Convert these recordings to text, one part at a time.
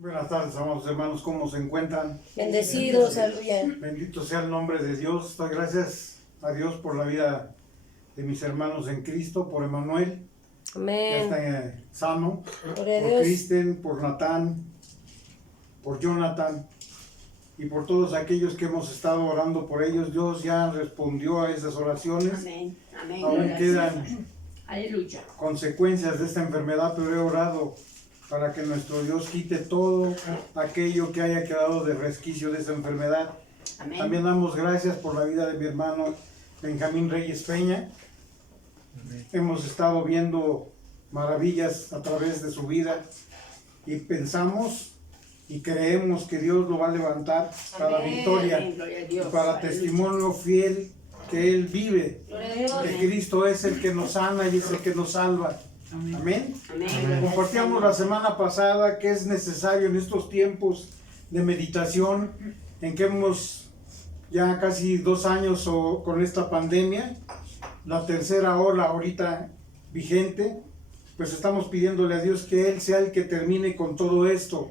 Buenas tardes, amados hermanos, ¿cómo se encuentran? Bendecidos, aleluya. Bendito sea el nombre de Dios. Doy gracias a Dios por la vida de mis hermanos en Cristo, por Emanuel, ya Amén. está sano, Gloria a por Dios. Kristen, por Natán, por Jonathan y por todos aquellos que hemos estado orando por ellos. Dios ya respondió a esas oraciones. Amén, amén. Aún quedan Aleluya. consecuencias de esta enfermedad, pero he orado para que nuestro Dios quite todo aquello que haya quedado de resquicio de esta enfermedad. Amén. También damos gracias por la vida de mi hermano Benjamín Reyes Peña. Hemos estado viendo maravillas a través de su vida y pensamos y creemos que Dios lo va a levantar para Amén. victoria Amén, gloria a y Dios. para Aleluya. testimonio fiel que Él vive, Gloria a Dios. que Cristo es el que nos sana y es el que nos salva. Amén. Amén. Compartíamos la semana pasada que es necesario en estos tiempos de meditación en que hemos ya casi 2 años con esta pandemia, la tercera ola ahorita vigente, pues estamos pidiéndole a Dios que Él sea el que termine con todo esto.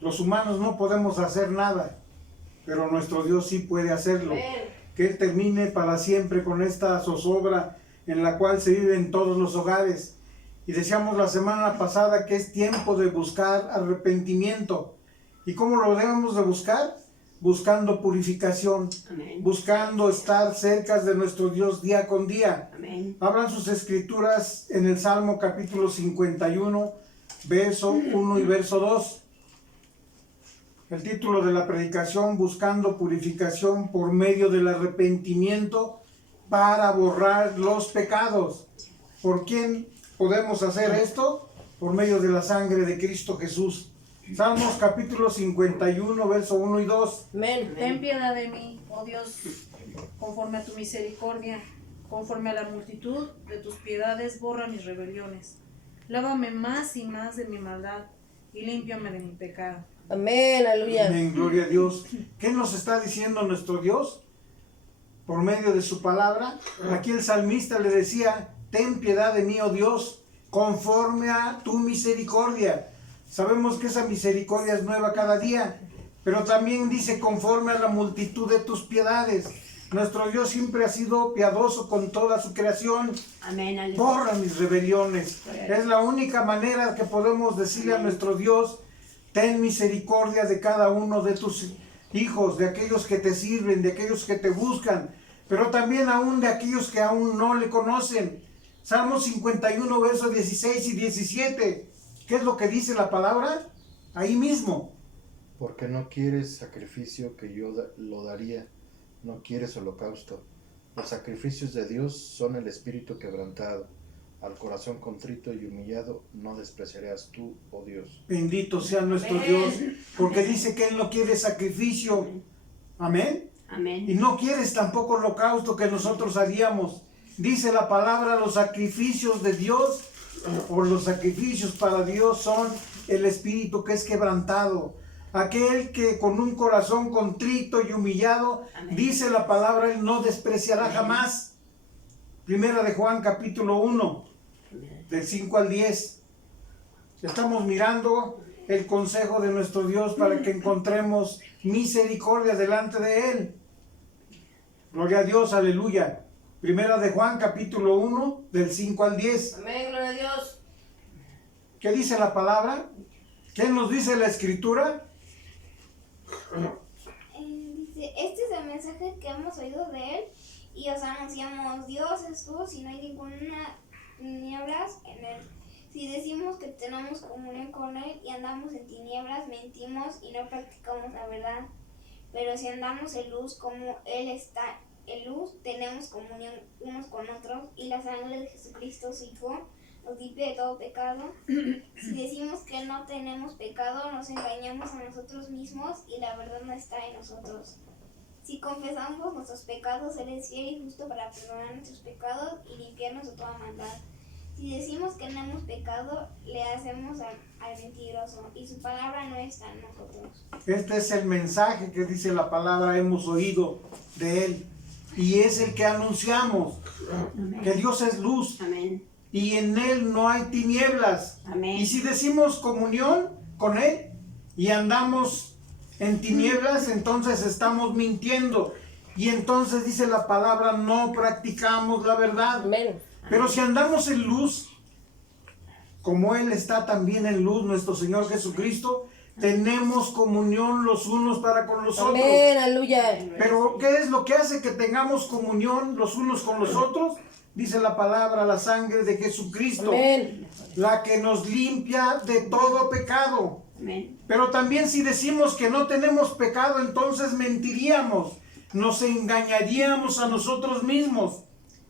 Los humanos no podemos hacer nada, pero nuestro Dios sí puede hacerlo. Amén. Que Él termine para siempre con esta zozobra en la cual se vive en todos los hogares. Y decíamos la semana pasada que es tiempo de buscar arrepentimiento. ¿Y cómo lo debemos de buscar? Buscando purificación, Amén. buscando estar cerca de nuestro Dios día con día. Amén. Abran sus escrituras en el Salmo capítulo 51, verso 1 y verso 2. El título de la predicación: buscando purificación por medio del arrepentimiento para borrar los pecados. ¿Por quién podemos hacer esto? Por medio de la sangre de Cristo Jesús. Salmos capítulo 51, verso 1 y 2. Amén. Ten piedad de mí, oh Dios, conforme a tu misericordia, conforme a la multitud de tus piedades, borra mis rebeliones. Lávame más y más de mi maldad y límpiame de mi pecado. Amén, aleluya. Amén, gloria a Dios. ¿Qué nos está diciendo nuestro Dios? Por medio de su palabra. Aquí el salmista le decía: ten piedad de mí, oh Dios, conforme a tu misericordia. Sabemos que esa misericordia es nueva cada día, pero también dice conforme a la multitud de tus piedades. Nuestro Dios siempre ha sido piadoso con toda su creación. Amén. Aleluya. Borra mis rebeliones. Es la única manera que podemos decirle a nuestro Dios: ten misericordia de cada uno de tus hijos, de aquellos que te sirven, de aquellos que te buscan, pero también aún de aquellos que aún no le conocen. Salmo 51, versos 16 y 17. ¿Qué es lo que dice la palabra? Ahí mismo. Porque no quieres sacrificio que yo lo daría, no quieres holocausto. Los sacrificios de Dios son el espíritu quebrantado. Al corazón contrito y humillado no despreciarás tú, oh Dios. Bendito sea nuestro Amén. Dios, porque dice que Él no quiere sacrificio. Amén. Y Amén. no quieres tampoco holocausto que nosotros haríamos. Dice la palabra: los sacrificios de Dios, o los sacrificios para Dios, son el espíritu que es quebrantado. Aquel que con un corazón contrito y humillado, Amén. dice la palabra, Él no despreciará jamás. Primera de Juan capítulo 1, del 5 al 10. Estamos mirando el consejo de nuestro Dios para que encontremos misericordia delante de Él. Gloria a Dios, aleluya. Primera de Juan capítulo 1, del 5 al 10. Amén, gloria a Dios. ¿Qué dice la palabra? ¿Qué nos dice la escritura? Dice, este es el mensaje que hemos oído de él y os anunciamos: Dios es luz y no hay ninguna tinieblas en él. Si decimos que tenemos comunión con él y andamos en tinieblas, mentimos y no practicamos la verdad. Pero si andamos en luz como él está en luz, tenemos comunión unos con otros, y la sangre de Jesucristo, su Hijo, nos limpia de todo pecado. Si decimos que no tenemos pecado, nos engañamos a nosotros mismos y la verdad no está en nosotros. Si confesamos nuestros pecados, Él es fiel y justo para perdonar nuestros pecados y limpiarnos de toda maldad. Si decimos que no hemos pecado, le hacemos al mentiroso y su palabra no está en nosotros. Este es el mensaje que dice la palabra, hemos oído de Él. Y es el que anunciamos, que Dios es luz. Amén. Y en Él no hay tinieblas. Amén. Y si decimos comunión con Él, y andamos en tinieblas, entonces estamos mintiendo. Y entonces dice la palabra, no practicamos la verdad. Amén. Pero si andamos en luz, como Él está también en luz, nuestro Señor Jesucristo, tenemos comunión los unos para con los otros. Amén, aleluya. Pero ¿qué es lo que hace que tengamos comunión los unos con los otros? Dice la palabra, la sangre de Jesucristo, Amén. la que nos limpia de todo pecado. Amén. Pero también si decimos que no tenemos pecado, entonces mentiríamos, nos engañaríamos a nosotros mismos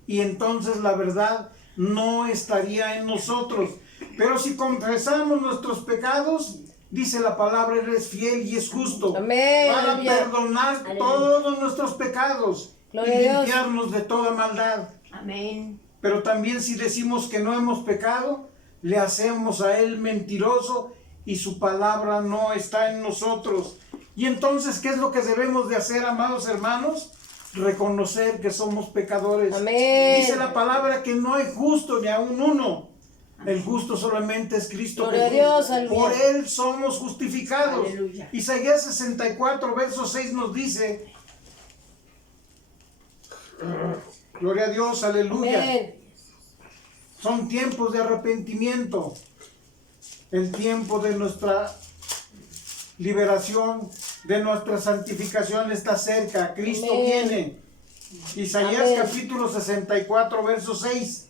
y entonces la verdad no estaría en nosotros. Pero si confesamos nuestros pecados, dice la palabra, Él es fiel y es justo Amén, para aleluya. perdonar Aleluya. todos nuestros pecados Gloria y a Dios. limpiarnos de toda maldad. Amén. Pero también si decimos que no hemos pecado, le hacemos a Él mentiroso y su palabra no está en nosotros. Y entonces, ¿qué es lo que debemos de hacer, amados hermanos? Reconocer que somos pecadores. Amén. Dice la palabra que no hay justo ni aún uno. El justo solamente es Cristo Gloria a Jesús. Dios, aleluya. Por Él somos justificados. Aleluya. Isaías 64, verso 6 nos dice, gloria a Dios, aleluya. Amén. Son tiempos de arrepentimiento. El tiempo de nuestra liberación, de nuestra santificación está cerca. Cristo Amén. viene. Isaías Amén. capítulo 64, verso 6.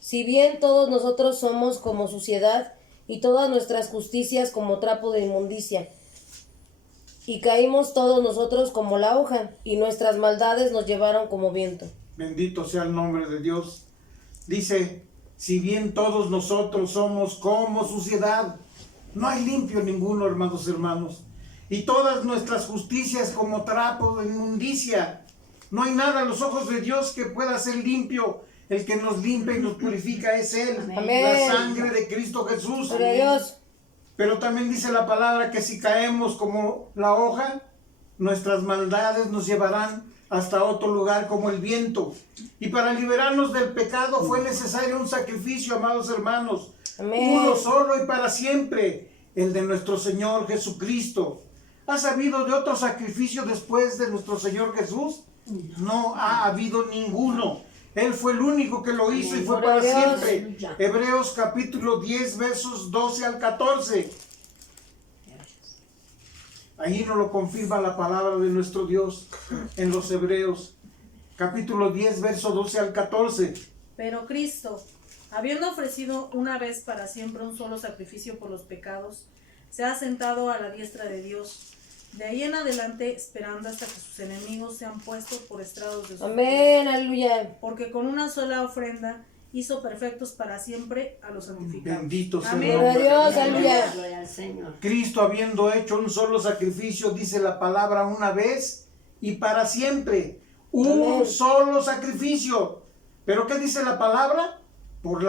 Si bien todos nosotros somos como suciedad y todas nuestras justicias como trapo de inmundicia, y caímos todos nosotros como la hoja, y nuestras maldades nos llevaron como viento. Bendito sea el nombre de Dios. Dice, si bien todos nosotros somos como suciedad, no hay limpio ninguno, hermanos. Y todas nuestras justicias como trapo de inmundicia. No hay nada a los ojos de Dios que pueda ser limpio. El que nos limpia y nos purifica es Él. Amén. La sangre de Cristo Jesús. Gloria a Dios. Pero también dice la palabra que si caemos como la hoja, nuestras maldades nos llevarán hasta otro lugar como el viento. Y para liberarnos del pecado fue necesario un sacrificio, amados hermanos. Amén. Uno solo y para siempre, el de nuestro Señor Jesucristo. ¿Has habido de otro sacrificio después de nuestro Señor Jesús? No ha habido ninguno. Él fue el único que lo hizo y fue para Gloria a Dios. siempre. Hebreos capítulo 10 versos 12 al 14. Ahí nos lo confirma la palabra de nuestro Dios en los Hebreos capítulo 10 verso 12 al 14. Pero Cristo, habiendo ofrecido una vez para siempre un solo sacrificio por los pecados, se ha sentado a la diestra de Dios. De ahí en adelante, esperando hasta que sus enemigos sean puestos por estrados de sus pies. Amén, aleluya. Porque con una sola ofrenda hizo perfectos para siempre a los santificados. Bendito sea el Amén. nombre Gloria a Dios, de aleluya. Gloria al Señor. Cristo, habiendo hecho un solo sacrificio, dice la palabra, una vez y para siempre. Un Amén. solo sacrificio. ¿Pero qué dice la palabra? Por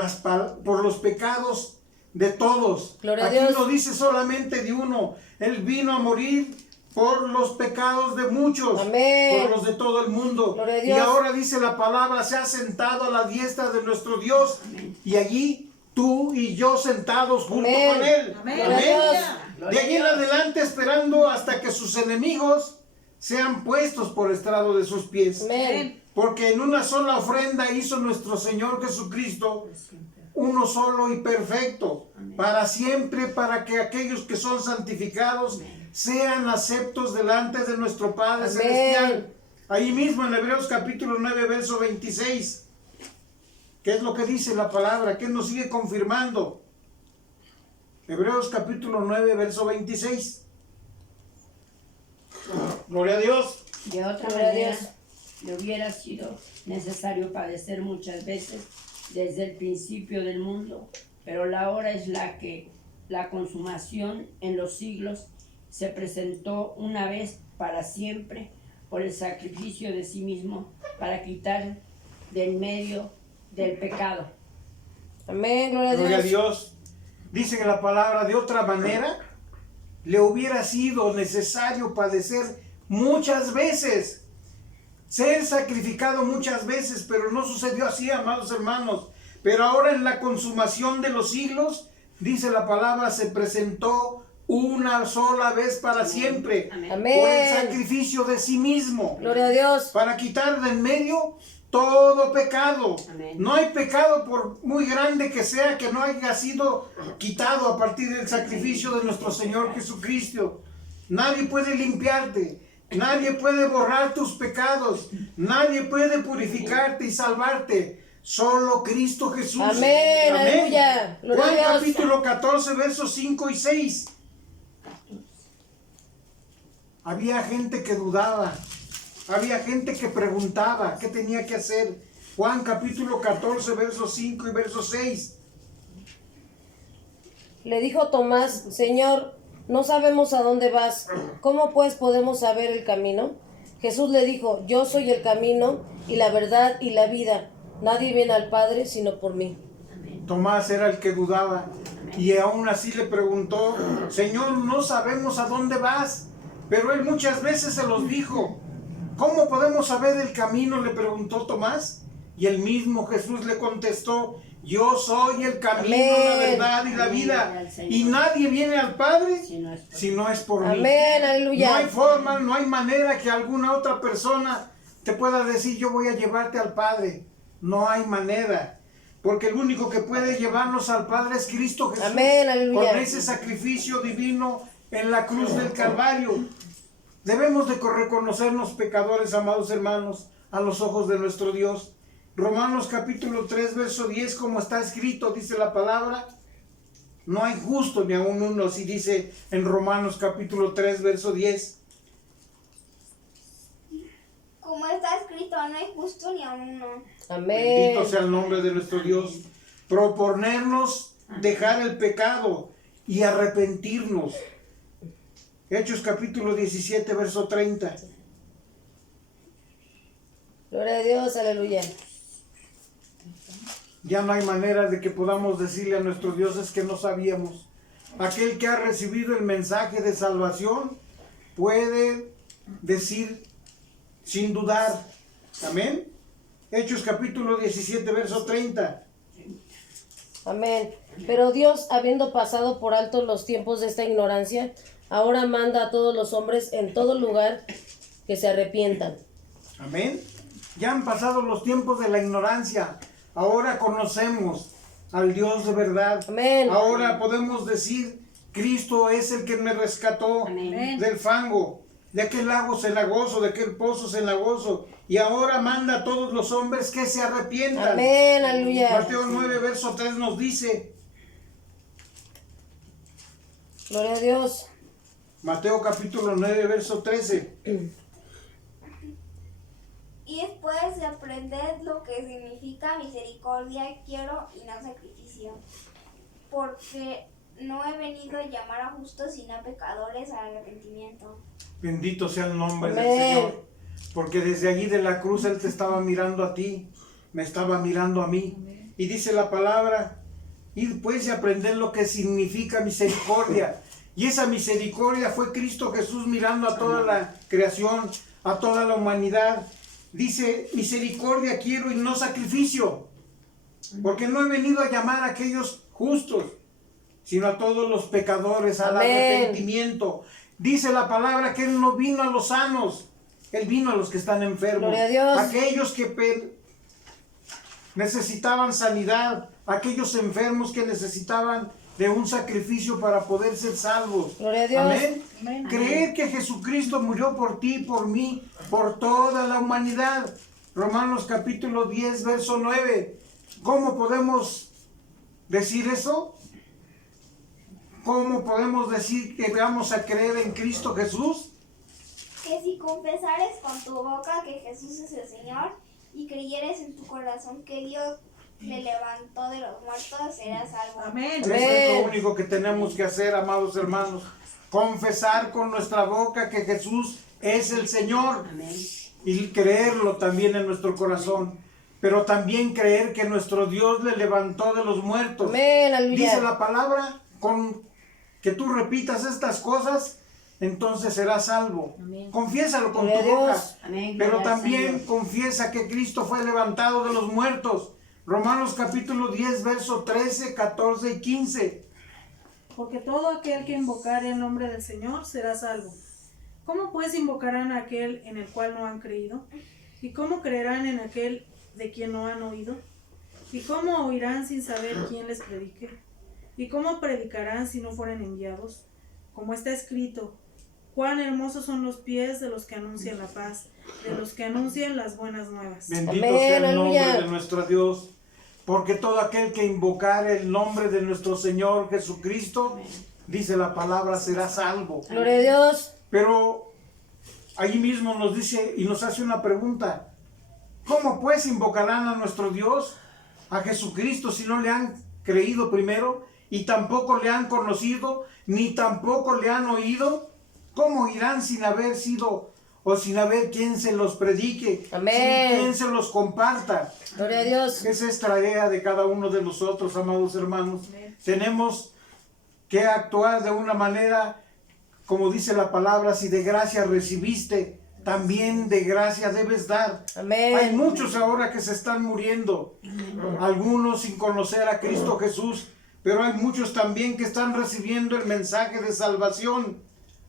los pecados de todos. Gloria a Aquí Dios. no dice solamente de uno. Él vino a morir por los pecados de muchos. Amén. Por los de todo el mundo. Gloria a Y Dios. ahora dice la palabra, se ha sentado a la diestra de nuestro Dios. Amén. Y allí tú y yo sentados junto Amén. con Él. Amén. Gloria a Dios. De allí en adelante esperando hasta que sus enemigos sean puestos por estrado de sus pies. Amén. Porque en una sola ofrenda hizo nuestro Señor Jesucristo, uno solo y perfecto, para siempre, para que aquellos que son santificados sean aceptos delante de nuestro Padre Amén. Celestial. Ahí mismo en Hebreos capítulo 9, verso 26. ¿Qué es lo que dice la palabra? ¿Qué nos sigue confirmando? Hebreos capítulo 9, verso 26. Gloria a Dios. De otra Gloria a manera, Dios. le hubiera sido necesario padecer muchas veces desde el principio del mundo, pero la hora es la consumación en los siglos se presentó una vez para siempre por el sacrificio de sí mismo para quitar del medio del pecado. Amén, gloria a Gloria a Dios. Dios. Dice que la palabra, de otra manera, le hubiera sido necesario padecer muchas veces, ser sacrificado muchas veces, pero no sucedió así, amados hermanos. Pero ahora en la consumación de los siglos, dice la palabra, se presentó una sola vez para siempre, Amén. por el Amén. sacrificio de sí mismo, Gloria a Dios. para quitar de en medio todo pecado. Amén. No hay pecado, por muy grande que sea, que no haya sido quitado a partir del sacrificio de nuestro Señor Jesucristo. Nadie puede limpiarte, nadie puede borrar tus pecados, nadie puede purificarte y salvarte. Solo Cristo Jesús. Amén, aleluya. Gloria a Juan Dios. capítulo 14, versos 5 y 6. Había gente que dudaba, había gente que preguntaba qué tenía que hacer. Juan capítulo 14, versos 5 y versos 6. Le dijo Tomás, Señor, no sabemos a dónde vas. ¿Cómo pues podemos saber el camino? Jesús le dijo, yo soy el camino y la verdad y la vida. Nadie viene al Padre sino por mí. Tomás era el que dudaba y aún así le preguntó, Señor, no sabemos a dónde vas. Pero él muchas veces se los dijo. ¿Cómo podemos saber el camino?, le preguntó Tomás. Y el mismo Jesús le contestó, yo soy el camino, la Amén. verdad y la vida. Y nadie viene al Padre si no es por mí. Amén, No hay aleluya. forma, no hay manera que alguna otra persona te pueda decir, yo voy a llevarte al Padre. No hay manera. Porque el único que puede llevarnos al Padre es Cristo Jesús. Amén, aleluya. Con ese sacrificio divino en la cruz del Calvario. Debemos de reconocernos pecadores, amados hermanos, a los ojos de nuestro Dios. Romanos capítulo 3, verso 10, como está escrito, dice la palabra, no hay justo ni aun uno, así dice en Romanos capítulo 3, verso 10. Como está escrito, no hay justo ni a uno. Amén. Bendito sea el nombre de nuestro Dios. Proponernos dejar el pecado y arrepentirnos. Hechos capítulo 17, verso 30. Gloria a Dios, aleluya. Ya no hay manera de que podamos decirle a nuestros dioses que no sabíamos. Aquel que ha recibido el mensaje de salvación puede decir sin dudar. Amén. Hechos capítulo 17, verso 30. Amén. Pero Dios, habiendo pasado por alto los tiempos de esta ignorancia, ahora manda a todos los hombres en todo lugar que se arrepientan. Amén. Ya han pasado los tiempos de la ignorancia. Ahora conocemos al Dios de verdad. Amén. Ahora podemos decir, Cristo es el que me rescató Amén. del fango, de aquel lago cenagoso, de aquel pozo cenagoso. Y ahora manda a todos los hombres que se arrepientan. Amén, aleluya. Mateo 9, verso 3 nos dice, Gloria a Dios. Mateo capítulo 9, verso 13. Y después de aprender lo que significa misericordia, quiero y no sacrificio. Porque no he venido a llamar a justos sino a pecadores al arrepentimiento. Bendito sea el nombre del Amén. Señor. Porque desde allí de la cruz Él te estaba mirando a ti, me estaba mirando a mí. Y dice la palabra, y después de aprender lo que significa misericordia. Y esa misericordia fue Cristo Jesús mirando a toda la creación, a toda la humanidad. Dice, misericordia quiero y no sacrificio. Porque no he venido a llamar a aquellos justos, sino a todos los pecadores, al Amén. arrepentimiento. Dice la palabra que Él no vino a los sanos, Él vino a los que están enfermos. Gloria a Dios. Aquellos que necesitaban sanidad, aquellos enfermos que necesitaban de un sacrificio para poder ser salvos. Gloria a Dios. Amén. Amén. Creer que Jesucristo murió por ti, por mí, por toda la humanidad. Romanos capítulo 10, verso 9. ¿Cómo podemos decir eso? ¿Cómo podemos decir que vamos a creer en Cristo Jesús? Que si confesares con tu boca que Jesús es el Señor y creyeres en tu corazón que Dios le levantó de los muertos, serás salvo. Amén. Eso es lo único que tenemos que hacer, amados hermanos. Confesar con nuestra boca que Jesús es el Señor. Amén. Y creerlo también en nuestro corazón. Pero también creer que nuestro Dios le levantó de los muertos. Amén, aleluya. Dice la palabra, con que tú repitas estas cosas, entonces serás salvo. Amén. Confiésalo con Gloria tu a boca. Dios. Amén. Pero Gloria al también Señor. confiesa que Cristo fue levantado de los muertos. Romanos capítulo 10, verso 13, 14 y 15. porque todo aquel que invocare el nombre del Señor será salvo. ¿Cómo pues invocarán a aquel en el cual no han creído? ¿Y cómo creerán en aquel de quien no han oído? ¿Y cómo oirán sin saber quién les predique? ¿Y cómo predicarán si no fueren enviados? Como está escrito, cuán hermosos son los pies de los que anuncian la paz, de los que anuncian las buenas nuevas. Bendito Amén, sea el nombre aleluya. de nuestro Dios, porque todo aquel que invocare el nombre de nuestro Señor Jesucristo, dice la palabra, será salvo. Gloria a Dios. Pero ahí mismo nos dice y nos hace una pregunta. ¿Cómo pues invocarán a nuestro Dios, a Jesucristo, si no le han creído primero y tampoco le han conocido, ni tampoco le han oído? ¿Cómo irán sin haber sido o sin haber quien se los predique, Amén. sin quien se los comparta? Gloria a Dios. Esa es tarea de cada uno de nosotros, amados hermanos. Tenemos que actuar de una manera, como dice la palabra, si de gracia recibiste, también de gracia debes dar. Amén. Hay muchos ahora que se están muriendo, algunos sin conocer a Cristo Jesús, pero hay muchos también que están recibiendo el mensaje de salvación.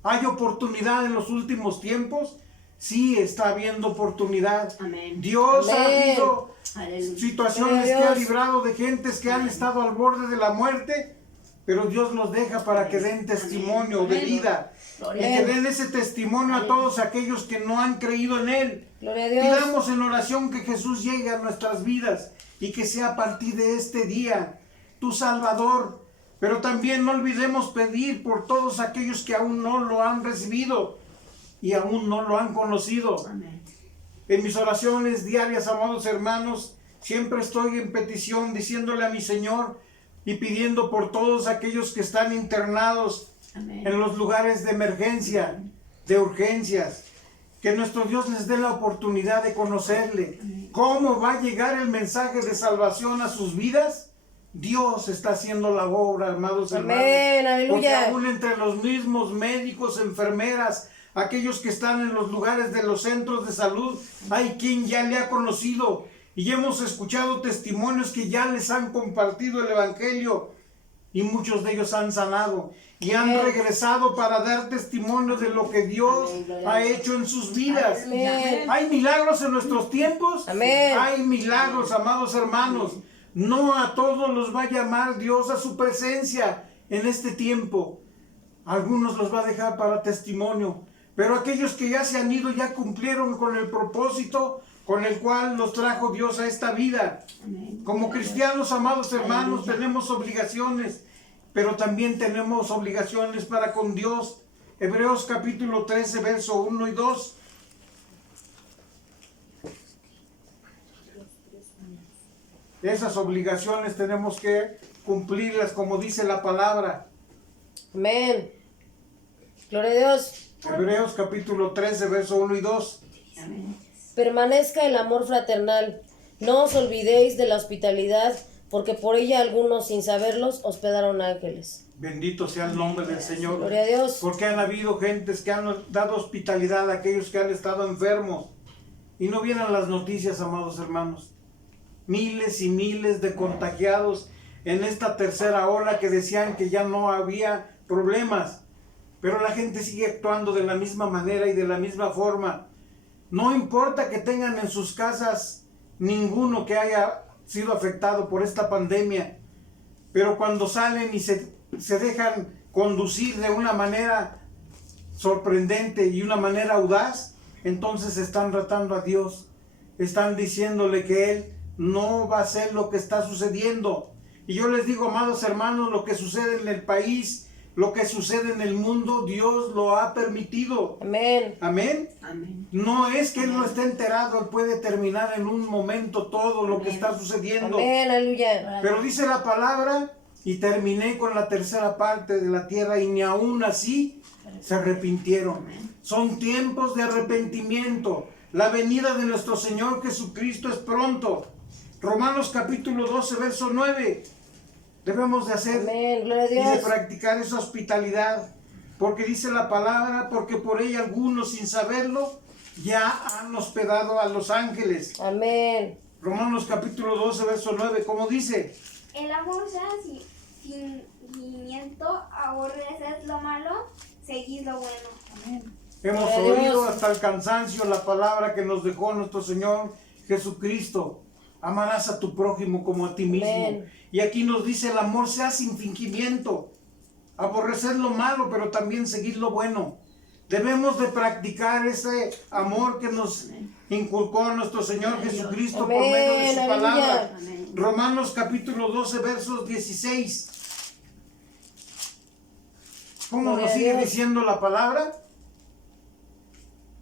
¿Hay oportunidad en los últimos tiempos? Sí, está habiendo oportunidad. Amén. Dios ha Amén. habido Aleluya. situaciones Gloria a que ha Dios. librado de gentes que han estado al borde de la muerte, pero Dios los deja para que den testimonio de vida y Gloria a que Dios. den ese testimonio a todos aquellos que no han creído en Él. Gloria a Dios. Pidamos en oración que Jesús llegue a nuestras vidas y que sea a partir de este día tu Salvador. Pero también no olvidemos pedir por todos aquellos que aún no lo han recibido y aún no lo han conocido. Amén. En mis oraciones diarias, amados hermanos, siempre estoy en petición diciéndole a mi Señor y pidiendo por todos aquellos que están internados Amén. en los lugares de emergencia, de urgencias, que nuestro Dios les dé la oportunidad de conocerle. ¿Cómo va a llegar el mensaje de salvación a sus vidas? Dios está haciendo la obra, amados hermanos. Amén, Porque aleluya. aún entre los mismos médicos, enfermeras, aquellos que están en los lugares de los centros de salud, hay quien ya le ha conocido y hemos escuchado testimonios que ya les han compartido el Evangelio y muchos de ellos han sanado y han Amén. regresado para dar testimonio de lo que Dios Amén, gloria a ha Dios. hecho en sus vidas. Amén. ¿Hay milagros en nuestros tiempos? Amén. Hay milagros, amados hermanos. No a todos los va a llamar Dios a su presencia en este tiempo. Algunos los va a dejar para testimonio. Pero aquellos que ya se han ido ya cumplieron con el propósito con el cual los trajo Dios a esta vida. Amén. Como cristianos, amados hermanos, tenemos obligaciones, pero también tenemos obligaciones para con Dios. Hebreos capítulo 13, verso 1 y 2. Esas obligaciones tenemos que cumplirlas como dice la palabra. Amén. Gloria a Dios. Hebreos capítulo 13, verso 1 y 2. Amén. Permanezca el amor fraternal. No os olvidéis de la hospitalidad, porque por ella algunos, sin saberlos, hospedaron ángeles. Bendito sea el nombre del Señor. Gloria a Dios. Porque han habido gentes que han dado hospitalidad a aquellos que han estado enfermos. Y no vienen las noticias, amados hermanos. Miles y miles de contagiados en esta tercera ola que decían que ya no había problemas. Pero la gente sigue actuando de la misma manera y de la misma forma. No importa que tengan en sus casas ninguno que haya sido afectado por esta pandemia. Pero cuando salen y se dejan conducir de una manera sorprendente y una manera audaz, entonces están retando a Dios. Están diciéndole que Él no va a hacer lo que está sucediendo. Y yo les digo, amados hermanos, lo que sucede en el país, lo que sucede en el mundo, Dios lo ha permitido. Amén. Amén. Amén. No es que Él no esté enterado, Él puede terminar en un momento todo lo que está sucediendo. Amén, aleluya. Pero dice la palabra, y terminé con la tercera parte de la tierra, y ni aún así se arrepintieron. Son tiempos de arrepentimiento. La venida de nuestro Señor Jesucristo es pronto. Romanos capítulo 12, verso 9. Debemos de hacer Amén, gloria a y de Dios. practicar esa hospitalidad. Porque dice la palabra, porque por ella algunos sin saberlo ya han hospedado a los ángeles. Amén. Romanos capítulo 12, verso 9, ¿cómo dice? El amor sea sin fingimiento, aborreced lo malo, seguid lo bueno. Amén. Hemos Gloria a oído Dios. hasta el cansancio la palabra que nos dejó nuestro Señor Jesucristo. Amarás a tu prójimo como a ti mismo. Amén. Y aquí nos dice, el amor sea sin fingimiento. Aborrecer lo malo, pero también seguir lo bueno. Debemos de practicar ese amor que nos inculcó nuestro Señor Jesucristo por Amén, medio de su aleluya. palabra. Amén. Romanos capítulo 12, versos 16. ¿Cómo Gloria nos a sigue Dios. diciendo la palabra?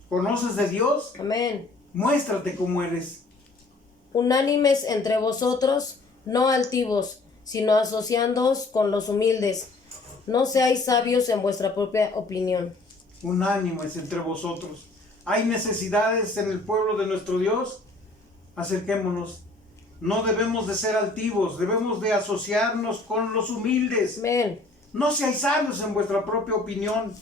¿Conoces de Dios? Amén. Muéstrate como eres. Unánimes entre vosotros, no altivos, sino asociándoos con los humildes. No seáis sabios en vuestra propia opinión. Unánimes entre vosotros. Hay necesidades en el pueblo de nuestro Dios. Acerquémonos. No debemos de ser altivos, debemos de asociarnos con los humildes. Amén. No seáis sabios en vuestra propia opinión.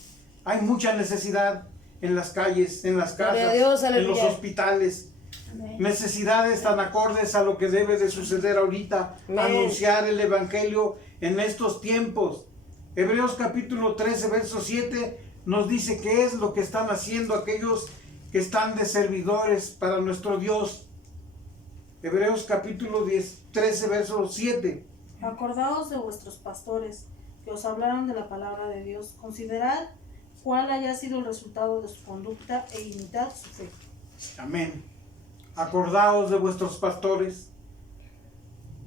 Hay mucha necesidad en las calles, en las Gloria a casas, Dios, en los aleluya. hospitales. Amén. Necesidades tan acordes a lo que debe de suceder ahorita. Amén. Anunciar el Evangelio en estos tiempos. Hebreos capítulo 13, verso 7 nos dice qué es lo que están haciendo aquellos que están de servidores para nuestro Dios. Hebreos capítulo 13, verso 7. Acordaos de vuestros pastores que os hablaron de la palabra de Dios. Considerad cuál haya sido el resultado de su conducta e imitad su fe. Amén. Acordaos de vuestros pastores,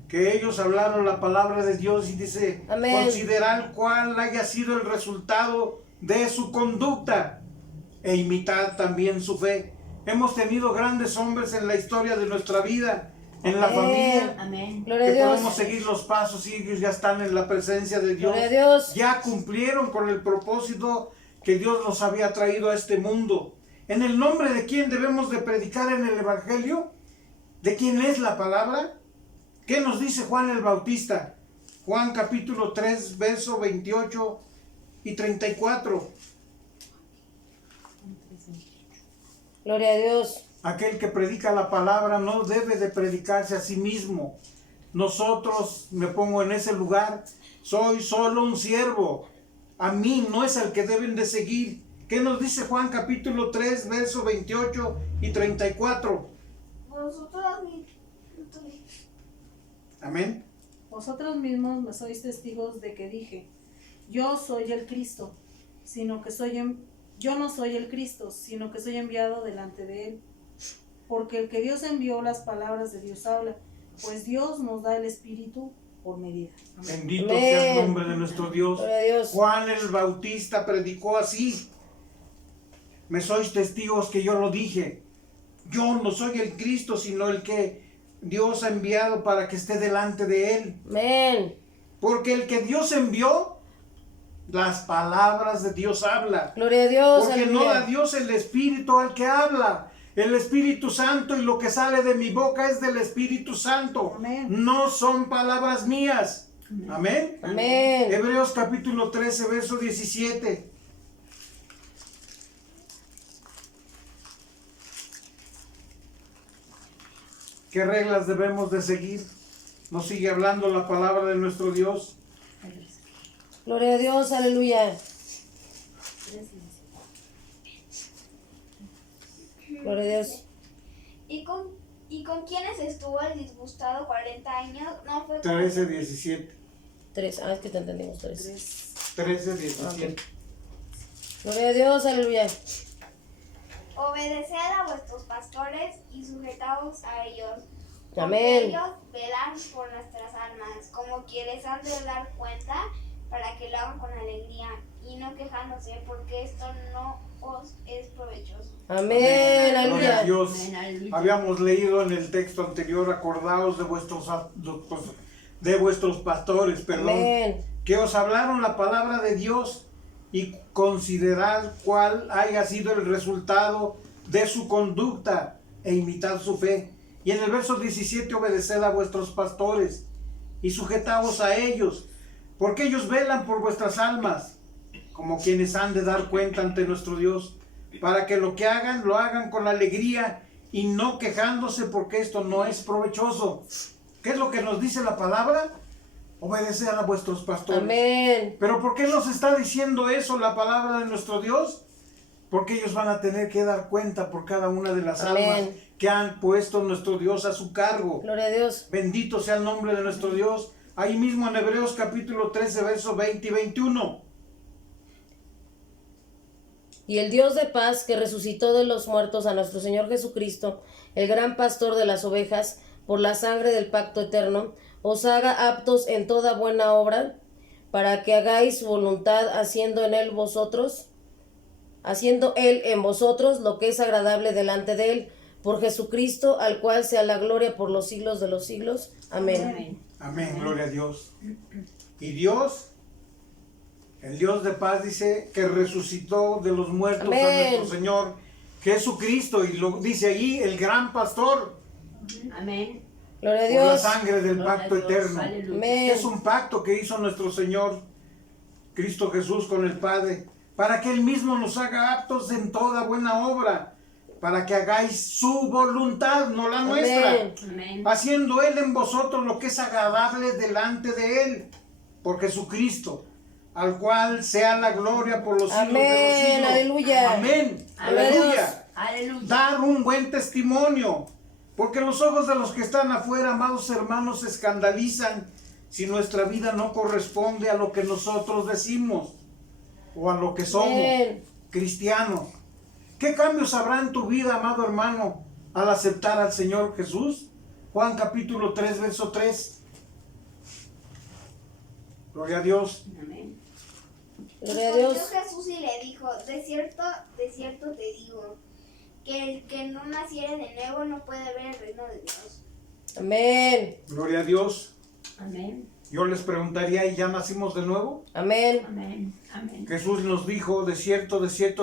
que ellos hablaron la palabra de Dios y dice, Amén. considerad cuál haya sido el resultado de su conducta e imitad también su fe. Hemos tenido grandes hombres en la historia de nuestra vida, en la Amén. familia, Amén. Gloria a que Dios. podemos seguir los pasos y ellos ya están en la presencia de Dios. Gloria a Dios. Ya cumplieron con el propósito que Dios nos había traído a este mundo. ¿En el nombre de quién debemos de predicar en el Evangelio? ¿De quién es la palabra? ¿Qué nos dice Juan el Bautista? Juan capítulo 3, verso 28 y 34. Gloria a Dios. Aquel que predica la palabra no debe de predicarse a sí mismo. Nosotros, me pongo en ese lugar, soy solo un siervo. A mí no es al que deben de seguir. ¿Qué nos dice Juan capítulo 3, verso 28 y 34? Vosotros Amén. Vosotros mismos me sois testigos de que dije, yo soy el Cristo, yo no soy el Cristo, sino que soy enviado delante de él. Porque el que Dios envió, las palabras de Dios habla, pues Dios nos da el Espíritu por medida. Amén. Bendito Amén. sea el nombre de nuestro Dios. Gloria a Dios. Juan el Bautista predicó así. Me sois testigos que yo lo dije. Yo no soy el Cristo, sino el que Dios ha enviado para que esté delante de él. Amén. Porque el que Dios envió, las palabras de Dios habla. Gloria a Dios. Porque no aleluya. da Dios el Espíritu al que habla. El Espíritu Santo, y lo que sale de mi boca es del Espíritu Santo. Amén. No son palabras mías. Amén. Amén. Hebreos capítulo 13, verso 17. ¿Qué reglas debemos de seguir? Nos sigue hablando la palabra de nuestro Dios. Gloria a Dios. Aleluya. Gloria a Dios. ¿Y con quienes estuvo el disgustado 40 años? No fue con 13, 17. 3. Es que te entendimos 3. 13, 17. Gloria a Dios. Aleluya. Obedeced a vuestros pastores y sujetaos a ellos. Porque Amén. ellos velan por nuestras almas, como quienes han de dar cuenta, para que lo hagan con alegría y no quejándose, porque esto no os es provechoso. Amén. Gloria a Aleluya. Dios. Amén, aleluya. Habíamos leído en el texto anterior, acordaos de vuestros pastores, perdón, Amén. que os hablaron la palabra de Dios y considerad cuál haya sido el resultado de su conducta e imitad su fe. Y en el verso 17, obedeced a vuestros pastores y sujetaos a ellos, porque ellos velan por vuestras almas, como quienes han de dar cuenta ante nuestro Dios, para que lo que hagan, lo hagan con alegría y no quejándose, porque esto no es provechoso. ¿Qué es lo que nos dice la palabra? Obedeced a vuestros pastores. Amén. ¿Pero por qué nos está diciendo eso la palabra de nuestro Dios? Porque ellos van a tener que dar cuenta por cada una de las Amén. almas que han puesto nuestro Dios a su cargo. Gloria a Dios. Bendito sea el nombre de nuestro Dios. Ahí mismo en Hebreos capítulo 13, versos 20 y 21. Y el Dios de paz, que resucitó de los muertos a nuestro Señor Jesucristo, el gran pastor de las ovejas, por la sangre del pacto eterno, os haga aptos en toda buena obra, para que hagáis su voluntad, haciendo Él en vosotros lo que es agradable delante de Él, por Jesucristo, al cual sea la gloria por los siglos de los siglos. Amén. Amén, gloria a Dios. Y Dios, el Dios de paz, dice que resucitó de los muertos a Amén. nuestro Señor Jesucristo. Y lo dice allí, el gran pastor, Amén. Gloria a por la Dios. sangre del Gloria a pacto Dios. eterno. Aleluya. Amén. Es un pacto que hizo nuestro Señor Cristo Jesús con el Padre, para que Él mismo nos haga aptos en toda buena obra, para que hagáis su voluntad, no la nuestra, Amén. Amén. haciendo Él en vosotros lo que es agradable delante de Él, por Jesucristo, al cual sea la gloria por los siglos de los Amén. siglos. Aleluya. Amén. Gloria a Dios. Aleluya. Aleluya. Dar un buen testimonio, porque los ojos de los que están afuera, amados hermanos, se escandalizan si nuestra vida no corresponde a lo que nosotros decimos o a lo que somos, Amén. cristianos. ¿Qué cambios habrá en tu vida, amado hermano, al aceptar al Señor Jesús? Juan capítulo 3, verso 3. Gloria a Dios. Amén. Gloria a Dios. Respondió Jesús y le dijo, de cierto te digo, que el que no naciere de nuevo no puede ver el reino de Dios. Amén. Gloria a Dios. Amén. Yo les preguntaría, ¿y ya nacimos de nuevo? Amén. Amén. Amén. Jesús nos dijo, de cierto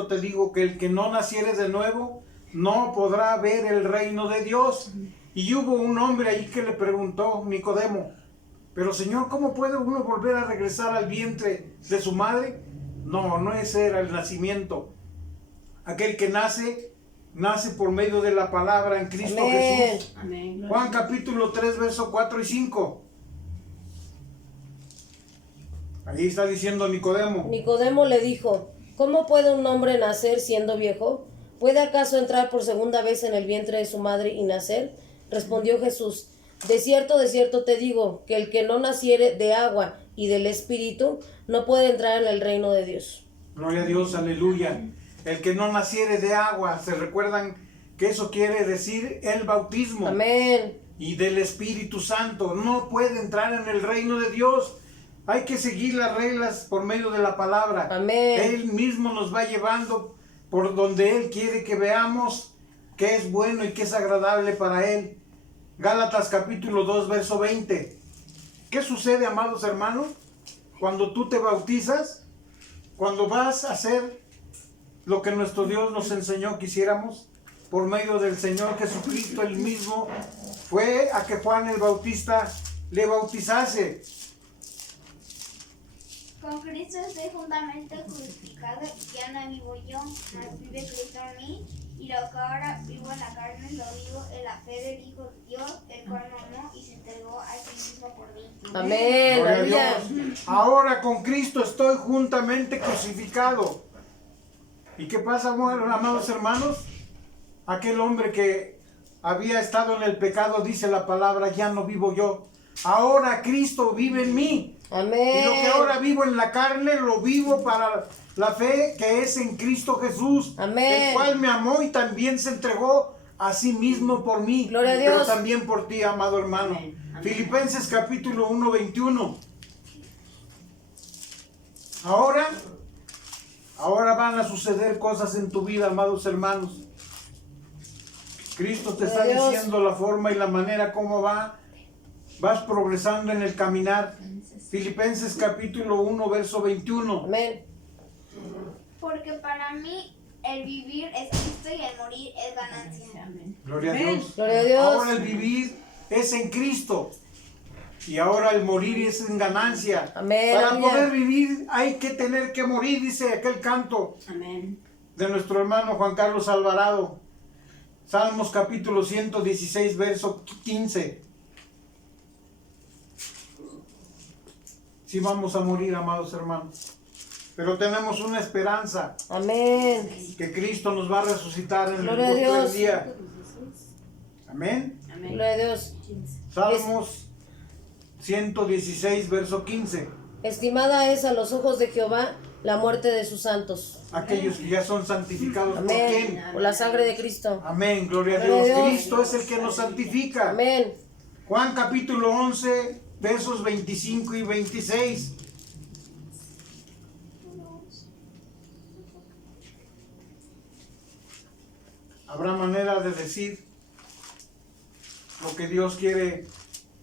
te digo, que el que no naciere de nuevo no podrá ver el reino de Dios. Y hubo un hombre ahí que le preguntó, Nicodemo, pero Señor, ¿cómo puede uno volver a regresar al vientre de su madre? No, ese era el nacimiento. Aquel que nace por medio de la palabra en Cristo Amén. Jesús. Amén. Gloria Juan a Dios. capítulo 3, versos 4 y 5. Ahí está diciendo Nicodemo. Nicodemo le dijo, ¿cómo puede un hombre nacer siendo viejo? ¿Puede acaso entrar por segunda vez en el vientre de su madre y nacer? Respondió Jesús, de cierto te digo, que el que no naciere de agua y del Espíritu no puede entrar en el reino de Dios. Gloria a Dios, aleluya. El que no naciere de agua, ¿se recuerdan que eso quiere decir el bautismo? Amén. Y del Espíritu Santo, no puede entrar en el reino de Dios. Hay que seguir las reglas por medio de la palabra. Amén. Él mismo nos va llevando por donde Él quiere que veamos qué es bueno y qué es agradable para Él. Gálatas capítulo 2, verso 20. ¿Qué sucede, amados hermanos? Cuando tú te bautizas, cuando vas a hacer lo que nuestro Dios nos enseñó que hiciéramos, por medio del Señor Jesucristo, Él mismo fue a que Juan el Bautista le bautizase. Con Cristo estoy juntamente crucificado, y ya no vivo yo, mas vive Cristo en mí, y lo que ahora vivo en la carne lo vivo en la fe del Hijo de Dios, el cual me amó y se entregó a sí mismo por mí. Amén. Gloria a Aleluya. Dios. Ahora con Cristo estoy juntamente crucificado. ¿Y qué pasa, amados hermanos? Aquel hombre que había estado en el pecado, dice la palabra, ya no vivo yo. Ahora Cristo vive en mí. Amén. Y lo que ahora vivo en la carne, lo vivo para la fe que es en Cristo Jesús. Amén. El cual me amó y también se entregó a sí mismo por mí. Gloria a Pero Dios. también por ti, amado hermano. Amén. Amén. Filipenses capítulo 1, 21. Ahora van a suceder cosas en tu vida, amados hermanos. Cristo te está Gloria a Dios. diciendo la forma y la manera como vas progresando en el caminar. Filipenses capítulo 1, verso 21. Amén. Porque para mí el vivir es Cristo y el morir es ganancia. Amén. Gloria a Amén. Dios. Gloria a Dios. Ahora el vivir es en Cristo. Y ahora el morir es en ganancia. Amén, Para aleluya. poder vivir hay que tener que morir, dice aquel canto Amén. de nuestro hermano Juan Carlos Alvarado. Salmos capítulo 116, verso 15. Sí vamos a morir, amados hermanos. Pero tenemos una esperanza, Amén. que Cristo nos va a resucitar en el Gloria a postrer Dios. día. Amén. Amén. Gloria a Dios. Salmos 116, verso 15. Estimada es a los ojos de Jehová la muerte de sus santos. Aquellos que ya son santificados por Amén. quién. Por la sangre de Cristo. Amén, gloria a Gloria a Dios. Dios. Cristo es el que nos santifica. Amén. Juan capítulo 11, versos 25 y 26. Habrá manera de decir lo que Dios quiere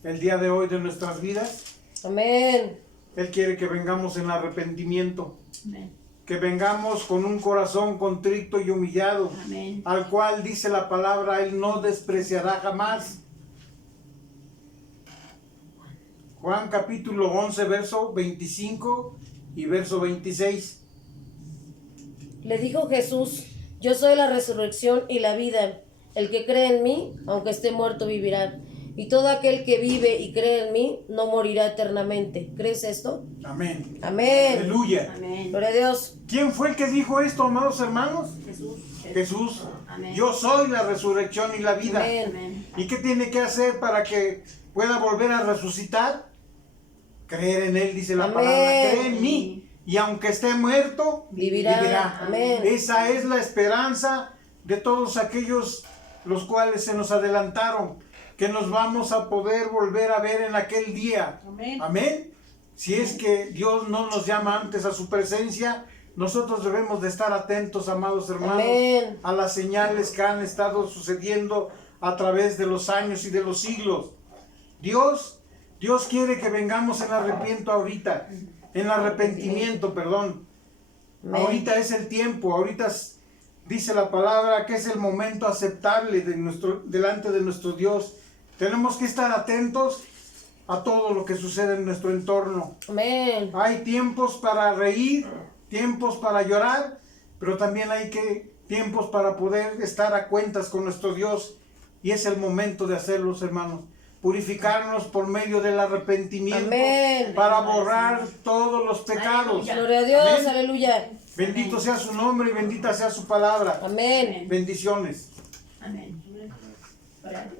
el día de hoy de nuestras vidas. Amén. Él quiere que vengamos en arrepentimiento, Amén. que vengamos con un corazón contrito y humillado, Amén. al cual dice la palabra, Él no despreciará jamás. Juan capítulo 11, verso 25 y verso 26. Le dijo Jesús, yo soy la resurrección y la vida. El que cree en mí, aunque esté muerto, vivirá. Y todo aquel que vive y cree en mí, no morirá eternamente. ¿Crees esto? Amén. Amén. Aleluya. Amén. Gloria a Dios. ¿Quién fue el que dijo esto, amados hermanos? Jesús. Jesús. Amén. Yo soy la resurrección y la vida. Amén. Amén. ¿Y qué tiene que hacer para que pueda volver a resucitar? Creer en Él, dice la Amén. palabra. Cree en mí. Y aunque esté muerto, Vivirá. Amén. Esa es la esperanza de todos aquellos los cuales se nos adelantaron, que nos vamos a poder volver a ver en aquel día. Amén. Amén. Si es que Dios no nos llama antes a su presencia, nosotros debemos de estar atentos, amados hermanos, Amén. a las señales que han estado sucediendo a través de los años y de los siglos. Dios quiere que vengamos en arrepentimiento, perdón. Amén. Ahorita es el tiempo, dice la palabra que es el momento aceptable delante de nuestro Dios. Tenemos que estar atentos a todo lo que sucede en nuestro entorno. Amén. Hay tiempos para reír, tiempos para llorar, pero también hay tiempos para poder estar a cuentas con nuestro Dios, y es el momento de hacerlos, hermanos. Purificarnos por medio del arrepentimiento, Amén. para borrar todos los pecados. Gloria a Dios. Amén. Aleluya. Bendito sea su nombre y bendita sea su palabra. Amén. Bendiciones. Amén. Gloria a Dios.